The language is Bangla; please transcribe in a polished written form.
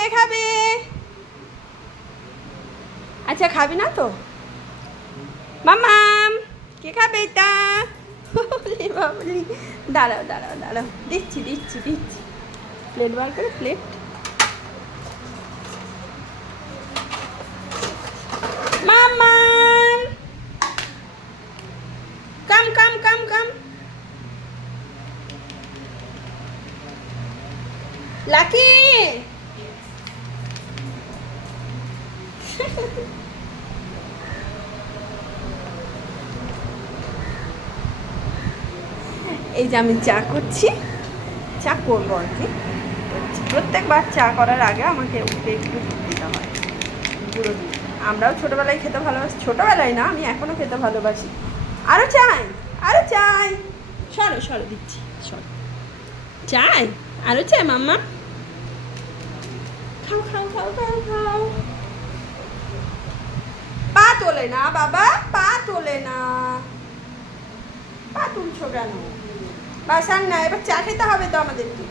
কে খাবে? আচ্ছা খাবি না তো? মামাম কে খাবে এটা? বাবলি দাঁড়াও দাঁড়াও দাঁড়াও, দিচ্ছি দিচ্ছি দিচ্ছি। প্লেট বার করে, প্লেট। মামাম কাম কাম কাম কাম। লাকি এই যে আমি চা করছি, চা করবো আর কি। প্রত্যেকবার চা করার আগে আমাকে উঠে একটু দিতে হয় গুঁড়ো দুধ। আমরাও ছোটোবেলায় খেতে ভালোবাসি, ছোটোবেলায় না, আমি এখনও খেতে ভালোবাসি। আরও চাই, আরও চাই। সরো সরো, দিচ্ছি, সরো। চাই, আরও চাই মাম্মা। খাও খাও খাও খাও খাও। পা তোলে না বাবা, পা তোলে না। পা তুলছো কেন? বাসার না, এবার চা খেতে হবে তো আমাদেরকে।